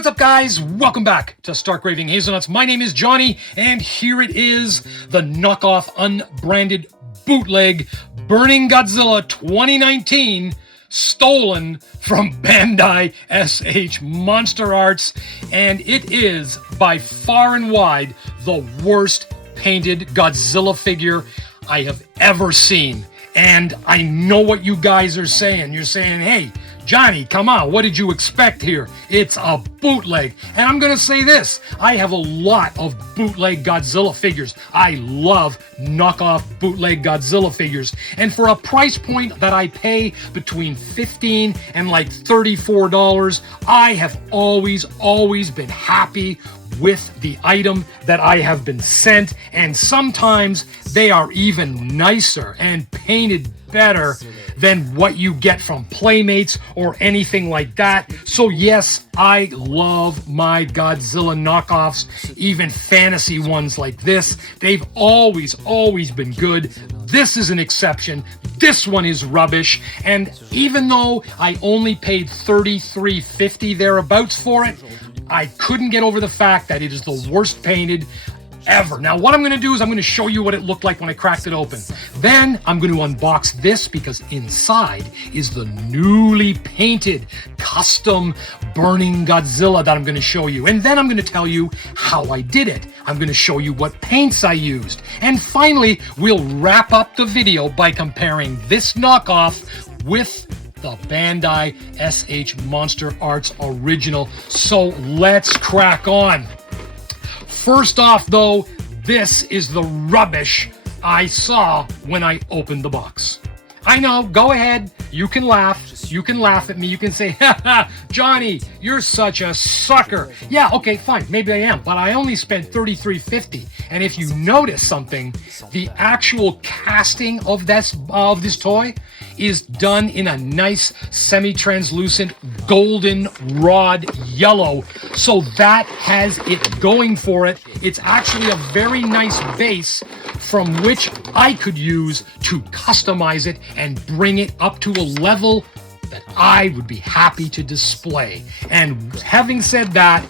what's up, guys? Welcome back to Stark Raving Hazelnuts. My name is Johnny, and here it is, the knockoff, unbranded, bootleg Burning Godzilla 2019, stolen from Bandai SH Monster Arts, and it is by far and wide the worst painted Godzilla figure I have ever seen. And I know what you guys are saying. You're saying, hey, Johnny, come on, what did you expect here? It's a bootleg. And I'm going to say this, I have a lot of bootleg Godzilla figures. I love knockoff bootleg Godzilla figures. And for a price point that I pay between $15 and like $34, I have always been happy with the item that I have been sent, and sometimes they are even nicer and painted better than what you get from Playmates or anything like that. So yes, I love my Godzilla knockoffs, even fantasy ones like this. They've always been good. This is an exception. This one is rubbish, and even though I only paid $33.50 thereabouts for it, I couldn't get over the fact that it is the worst painted ever. Now, what I'm going to do is I'm going to show you what it looked like when I cracked it open. Then I'm going to unbox this because inside is the newly painted custom Burning Godzilla that I'm going to show you. And then I'm going to tell you how I did it. I'm going to show you what paints I used. And finally, we'll wrap up the video by comparing this knockoff with the Bandai SH Monster Arts original. So let's crack on. First off though, this is the rubbish I saw when I opened the box. I know, go ahead, you can laugh at me, you can say, haha, Johnny, you're such a sucker. Yeah, okay, fine, maybe I am, but I only spent $33.50. And if you notice something, the actual casting of this toy is done in a nice semi-translucent golden rod yellow. So that has it going for it. It's actually a very nice base from which I could use to customize it and bring it up to a level that I would be happy to display. And having said that,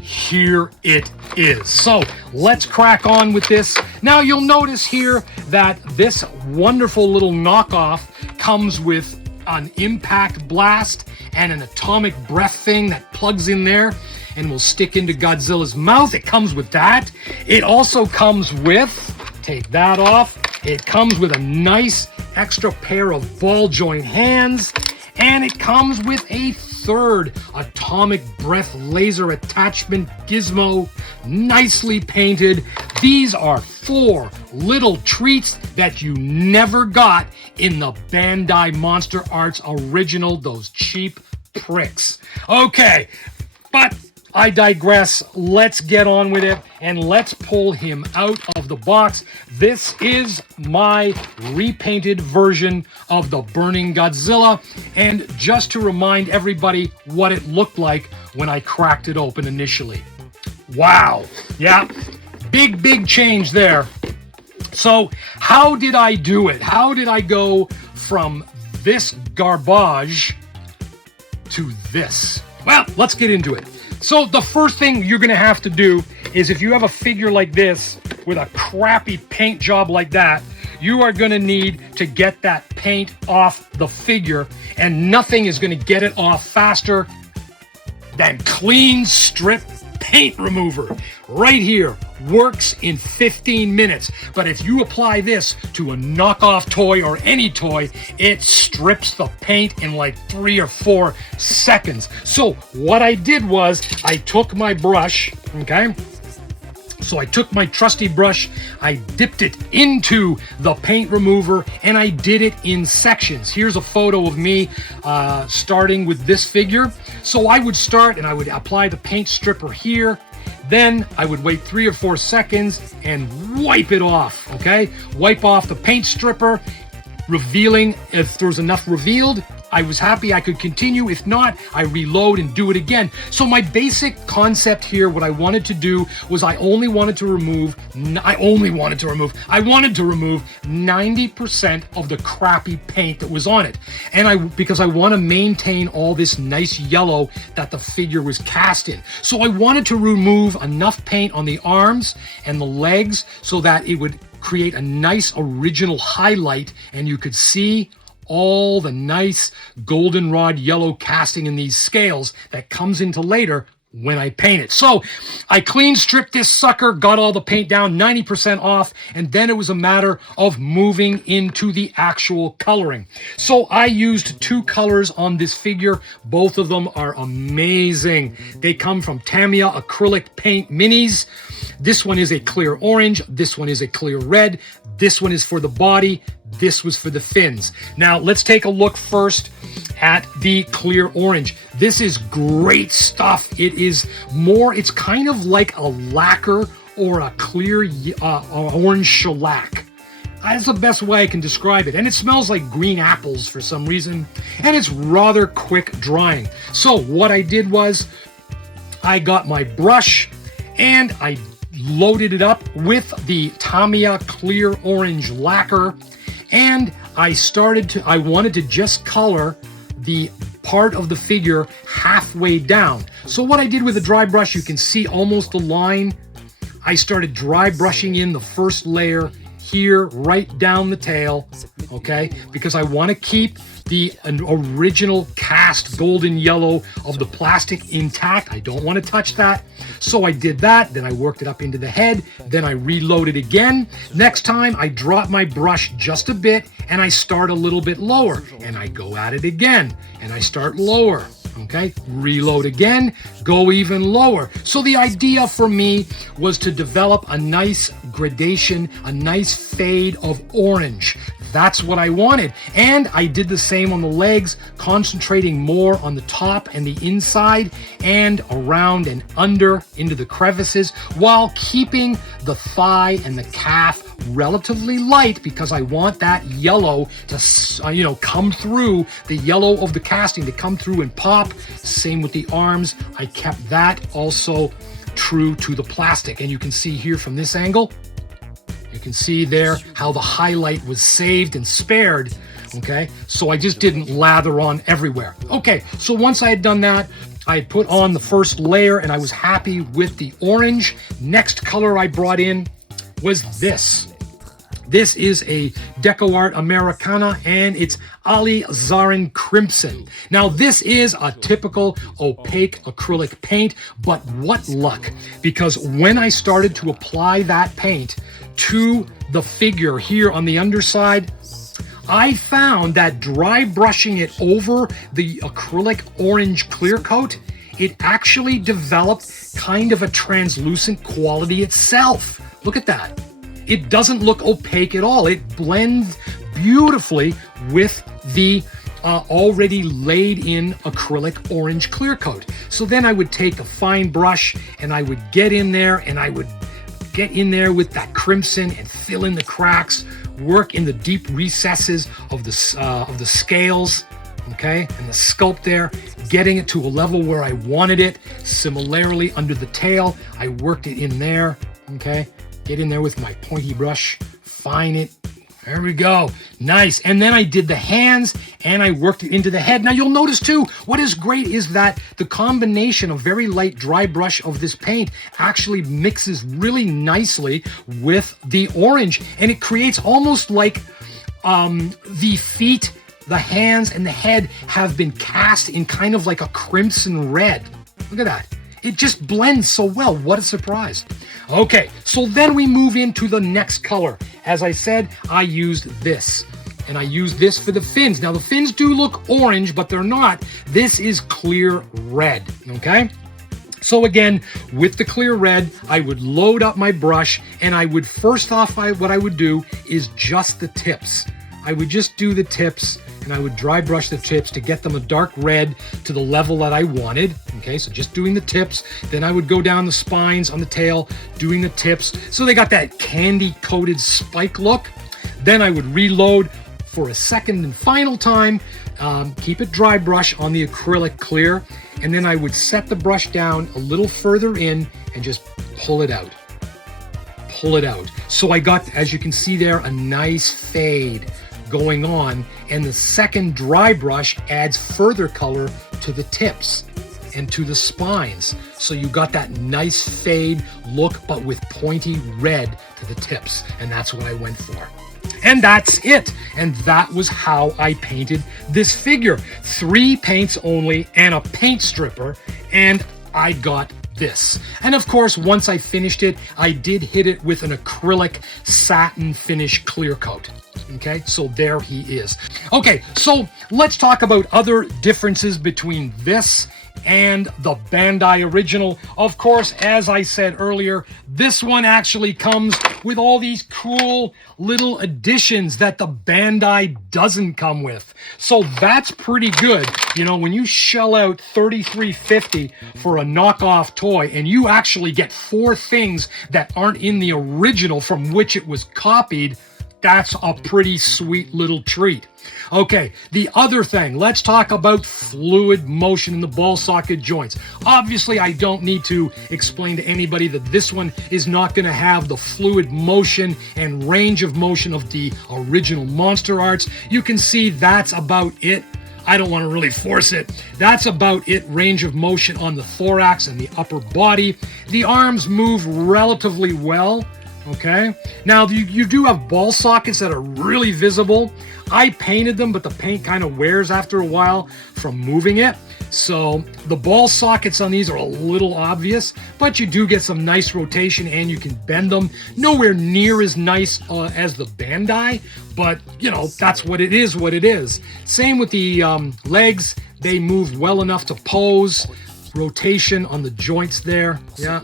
here it is. So let's crack on with this. Now you'll notice here that this wonderful little knockoff comes with an impact blast and an atomic breath thing that plugs in there and will stick into Godzilla's mouth. It comes with that. It also comes with, take that off, it comes with a nice extra pair of ball joint hands, and it comes with a third atomic breath laser attachment gizmo, nicely painted. These are 4 little treats that you never got in the Bandai Monster Arts original, those cheap pricks. Okay, but I digress. Let's get on with it and let's pull him out of the box. This is my repainted version of the Burning Godzilla. And just to remind everybody what it looked like when I cracked it open initially. Wow. Yeah, big change there. So how did I do it? How did I go from this garbage to this? Well, let's get into it. So the first thing you're going to have to do is, if you have a figure like this with a crappy paint job like that, you are going to need to get that paint off the figure, and nothing is going to get it off faster than clean strip paint remover. Right here, works in 15 minutes. But if you apply this to a knockoff toy or any toy, it strips the paint in like 3 or 4 seconds. So what I did was I took my brush, okay? So I took my trusty brush, I dipped it into the paint remover, and I did it in sections. Here's a photo of me starting with this figure. So I would start and I would apply the paint stripper here. Then I would wait 3 or 4 seconds and wipe it off, okay? Wipe off the paint stripper, revealing, if there's enough revealed, I was happy I could continue. If not, I reload and do it again. So my basic concept here, what I wanted to do was I wanted to remove 90% of the crappy paint that was on it. And because I want to maintain all this nice yellow that the figure was cast in. So I wanted to remove enough paint on the arms and the legs so that it would create a nice original highlight and you could see all the nice goldenrod yellow casting in these scales that comes into later when I paint it. So I clean stripped this sucker, got all the paint down, 90% off, and then it was a matter of moving into the actual coloring. So I used 2 colors on this figure. Both of them are amazing. They come from Tamiya Acrylic Paint Minis. This one is a clear orange. This one is a clear red. This one is for the body. This was for the fins. Now let's take a look first at the clear orange. This is great stuff. It's kind of like a lacquer or a clear orange shellac. That's the best way I can describe it. And it smells like green apples for some reason. And it's rather quick drying. So what I did was I got my brush and I loaded it up with the Tamiya clear orange lacquer. And I wanted to just color the part of the figure halfway down. So what I did with a dry brush, you can see almost a line. I started dry brushing in the first layer here, right down the tail, okay? Because I want to keep the original cast golden yellow of the plastic intact. I don't want to touch that. So I did that, then I worked it up into the head, then I reloaded again. Next time I drop my brush just a bit and I start a little bit lower and I go at it again and I start lower. Okay, reload again, go even lower. So the idea for me was to develop a nice gradation, a nice fade of orange. That's what I wanted. And I did the same on the legs, concentrating more on the top and the inside and around and under into the crevices while keeping the thigh and the calf relatively light because I want that yellow to, come through, the yellow of the casting to come through and pop. Same with the arms. I kept that also true to the plastic. And you can see here from this angle, you can see there how the highlight was saved and spared, okay? So I just didn't lather on everywhere. Okay, so once I had done that, I had put on the first layer and I was happy with the orange. Next color I brought in was this. This is a Deco Art Americana and it's Alizarin Crimson. Now this is a typical opaque acrylic paint, but what luck, because when I started to apply that paint to the figure here on the underside, I found that dry brushing it over the acrylic orange clear coat, it actually developed kind of a translucent quality itself. Look at that. It doesn't look opaque at all. It blends beautifully with the already laid in acrylic orange clear coat. So then I would take a fine brush and I would get in there and I would get in there with that crimson and fill in the cracks, work in the deep recesses of the scales, okay, and the sculpt there, getting it to a level where I wanted it. Similarly, under the tail, I worked it in there, okay. Get in there with my pointy brush, fine it. There we go. Nice. And then I did the hands and I worked it into the head. Now you'll notice too, what is great is that the combination of very light dry brush of this paint actually mixes really nicely with the orange. And it creates almost like the feet, the hands, and the head have been cast in kind of like a crimson red. Look at that. It just blends so well. What a surprise. Okay, so then we move into the next color. As I said, I used this. And I used this for the fins. Now the fins do look orange, but they're not. This is clear red, okay? So again, with the clear red, I would load up my brush and I would first off, what I would do is just the tips. I would just do the tips and I would dry brush the tips to get them a dark red to the level that I wanted. Okay, so just doing the tips. Then I would go down the spines on the tail, doing the tips. So they got that candy coated spike look. Then I would reload, for a second and final time. Keep it dry brush on the acrylic clear, and then I would set the brush down a little further in and just pull it out. Pull it out. So I got, as you can see there, a nice fade going on, and the second dry brush adds further color to the tips and to the spines. So you got that nice fade look, but with pointy red to the tips, and that's what I went for. And that's it. And that was how I painted this figure. 3 paints only and a paint stripper, and I got this. And of course, once I finished it, I did hit it with an acrylic satin finish clear coat. Okay, so there he is. Okay, so let's talk about other differences between this and the Bandai original. Of course, as I said earlier, this one actually comes with all these cool little additions that the Bandai doesn't come with. So that's pretty good. You know, when you shell out $33.50 for a knockoff toy and you actually get 4 things that aren't in the original from which it was copied, that's a pretty sweet little treat. Okay, the other thing, let's talk about fluid motion in the ball socket joints. Obviously, I don't need to explain to anybody that this one is not going to have the fluid motion and range of motion of the original Monster Arts. You can see that's about it. I don't want to really force it. That's about it. Range of motion on the thorax and the upper body. The arms move relatively well. Okay, now you do have ball sockets that are really visible. I painted them, but the paint kind of wears after a while from moving it. So the ball sockets on these are a little obvious, but you do get some nice rotation and you can bend them. Nowhere near as nice as the Bandai, but you know, that's what it is, what it is. Same with the legs. They move well enough to pose. Rotation on the joints there, yeah.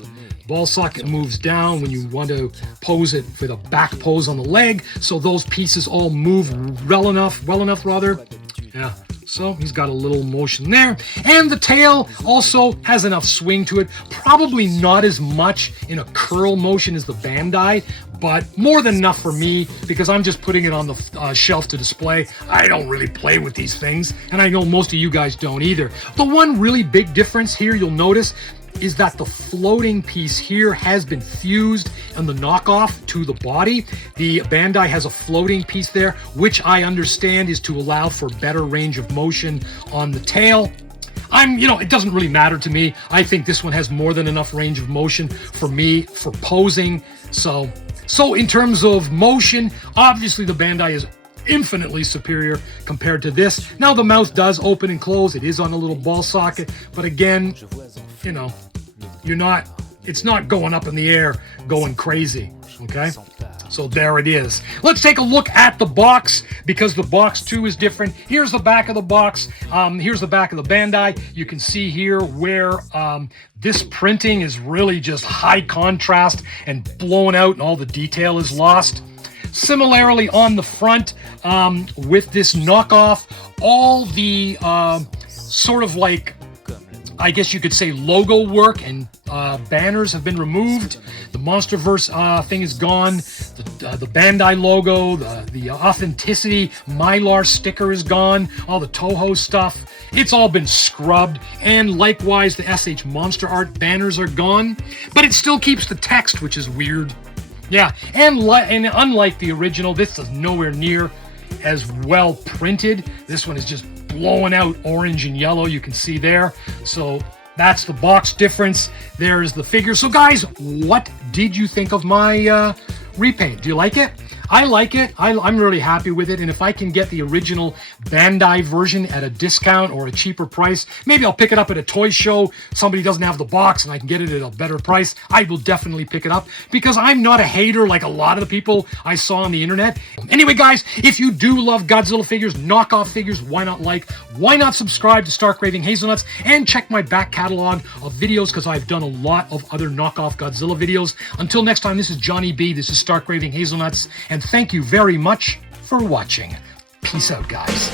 Ball socket moves down when you want to pose it for the back pose on the leg. So those pieces all move well enough rather. Yeah. So he's got a little motion there. And the tail also has enough swing to it. Probably not as much in a curl motion as the Bandai, but more than enough for me because I'm just putting it on the shelf to display. I don't really play with these things, and I know most of you guys don't either. The one really big difference here you'll notice is that the floating piece here has been fused on the knockoff to the body. The Bandai has a floating piece there, which I understand is to allow for better range of motion on the tail. It doesn't really matter to me. I think this one has more than enough range of motion for me for posing. So in terms of motion, obviously the Bandai is infinitely superior compared to this. Now the mouth does open and close. It is on a little ball socket, but again, it's not going up in the air, going crazy, okay? So there it is. Let's take a look at the box because the box too is different. Here's the back of the box. Here's the back of the Bandai. You can see here where this printing is really just high contrast and blown out and all the detail is lost. Similarly on the front, with this knockoff, all the sort of like, I guess you could say logo work and banners have been removed. The Monsterverse thing is gone. The Bandai logo, the authenticity Mylar sticker is gone. All the Toho stuff, it's all been scrubbed. And likewise, the SH Monster Art banners are gone. But it still keeps the text, which is weird. Yeah, and unlike the original, this is nowhere near as well printed. This one is just blowing out orange and yellow, you can see there. So that's the box difference. There's the figure. So guys, what did you think of my repaint? Do you like it? I like it. I'm really happy with it. And if I can get the original Bandai version at a discount or a cheaper price, maybe I'll pick it up at a toy show. Somebody doesn't have the box and I can get it at a better price. I will definitely pick it up because I'm not a hater like a lot of the people I saw on the internet. Anyway, guys, if you do love Godzilla figures, knockoff figures, why not subscribe to Stark Raving Hazelnuts and check my back catalog of videos because I've done a lot of other knockoff Godzilla videos. Until next time, this is Johnny B. This is Stark Raving Hazelnuts, and thank you very much for watching. Peace out, guys.